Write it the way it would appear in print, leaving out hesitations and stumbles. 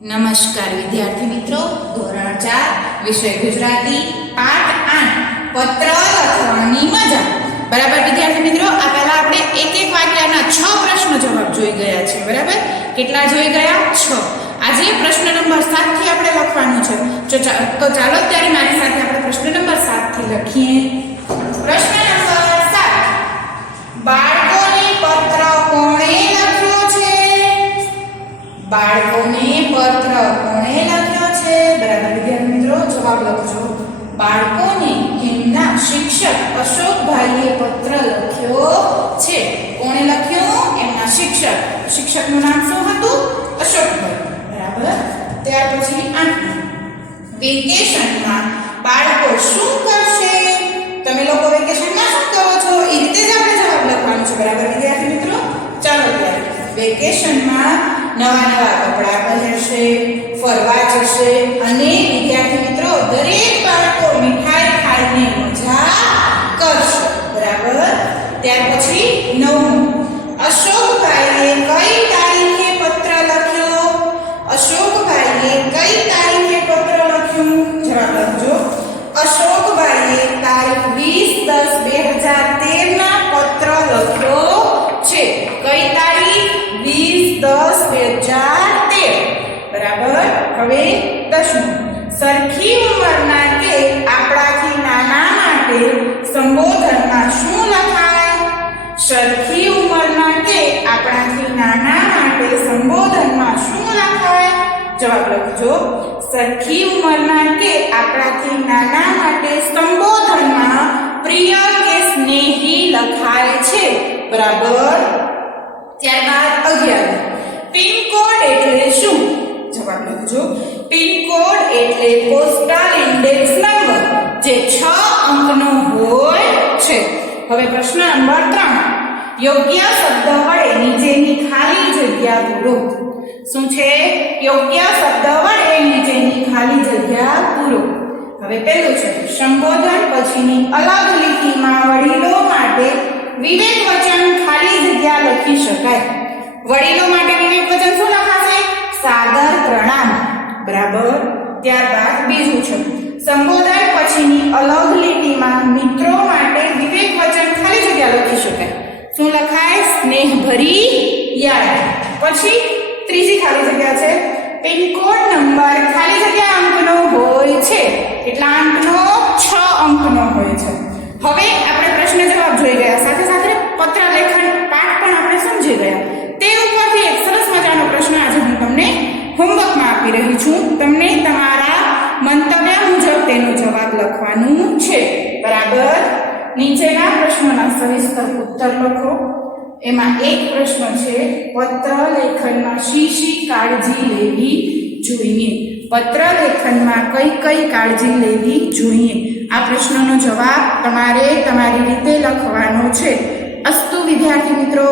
નમસ્કાર વિદ્યાર્થી મિત્રો, ધોરણ 4 વિષય ગુજરાતી પાઠ 8 પત્ર લખવાની મજા. બરાબર વિદ્યાર્થી મિત્રો, આ પહેલા આપણે એક એક વાક્યના 6 પ્રશ્ન જવાબ જોઈ ગયા છે. બરાબર, કેટલા જોઈ ગયા? 6. આજે પ્રશ્ન નંબર 7 થી આપણે લખવાનું છે. તો ચાલો ત્યારે મારી સાથે આપણે પ્રશ્ન નંબર 7 થી લખીએ. પ્રશ્ન નંબર 7, બાળકોને પત્ર કોણે લખ્યો છે? બાળકોને પત્ર કોણે લખ્યો છે? બરાબર વિદ્યાર્થી મિત્રો, જવાબ લખજો. બાળકોને એમના શિક્ષક અશોકભાઈએ પત્ર લખ્યો છે. કોણે લખ્યો? એમના શિક્ષક. શિક્ષકનું નામ શું હતું? અશોકભાઈ. બરાબર. ત્યાર પછી 8, વેકેશનમાં બાળકો શું કરશે? તમે લોકો વેકેશનમાં શું કરો છો? એ રીતે જ આપણે જવાબ લખવાનું છે. બરાબર વિદ્યાર્થી મિત્રો, ચાલો ત્યારે વેકેશનમાં નવા કપડાં પહેરશે, ફરવા જશે અને વિદ્યાર્થી મિત્રો દરેક બાળકો મીઠાઈ ખાઈને મજા કરશે. બરાબર. ત્યાર પછી 9, અશોકભાઈએ કઈ તારીખે પત્ર લખ્યો? અશોકભાઈએ કઈ તારીખે પત્ર લખ્યું? જવાબ લખજો. અશોકભાઈએ તારીખ 20/10/2013 ના પત્ર લખ્યો છે. કઈ તારીખ? 20/10/2013. બરાબર. હવે 10, સરખી ઉંમરના કે આપણાથી નાના માટે સંબોધનમાં શું લખાય? સરખી ઉંમરના કે આપણાથી નાના માટે સંબોધનમાં શું લખાય? જવાબ લખજો. સરખી ઉંમરના કે આપણાથી નાના માટે સંબોધનમાં પ્રિય કે સ્નેહી લખાય છે. બરાબર. ત્યારબાદ 11, પિનકોડ એટલે શું? જવાબ લખજો. પિનકોડ એટલે પોસ્ટલ ઇન્ડેક્સ નંબર, જે 6 અંકનો હોય છે. હવે પ્રશ્ન નંબર 3, યોગ્ય શબ્દ વડે નીચેની ખાલી જગ્યા પૂરો. શું છે? યોગ્ય શબ્દ વડે નીચેની ખાલી જગ્યા પૂરો. હવે પહેલું છે, સંબોધન પછીની અલગ લીટીમાં વડીલો માટે વિવેક વચન ખાલી જગ્યા લખી શકાય. વડીલો માટે વિવેક વચન શું લખાશે? સાદર પ્રણામ. બરાબર. ત્યારબાદ બીજું છે, સંબોધન પછીની અલગ લીટીમાં મિત્રો માટે વિવેક વચન ખાલી જગ્યા લખી શકાય. શું લખાય? સ્નેહભરી યાદ. પછી ત્રીજી ખાલી જગ્યા છે, પિનકોડ નંબર ખાલી જગ્યા અંકનો હોય છે. કેટલા અંકનો? 6 અંકનો હોય છે. હવે આપણે પ્રશ્ન જવાબ જોઈ ગયા, સાથે સાથે પત્ર લેખન પાઠ પણ આપણે સમજી ગયા. તે ઉપરથી એક સરસ મજાનો પ્રશ્ન આજે હું તમને હોમવર્કમાં આપી રહી છું. તમને તમારા મંતવ્ય મુજબ તેનો જવાબ લખવાનું છે. બરાબર. નીચેના પ્રશ્નોના સવિસ્તર ઉત્તર લખો. એમાં એક પ્રશ્ન છે, પત્ર લેખનમાં શી કાળજી લેવી જોઈએ? પત્ર લેખનમાં કઈ કાળજી લેવી જોઈએ? આ પ્રશ્નનો જવાબ તમારે તમારી રીતે લખવાનો છે. અસ્તુ વિદ્યાર્થી મિત્રો.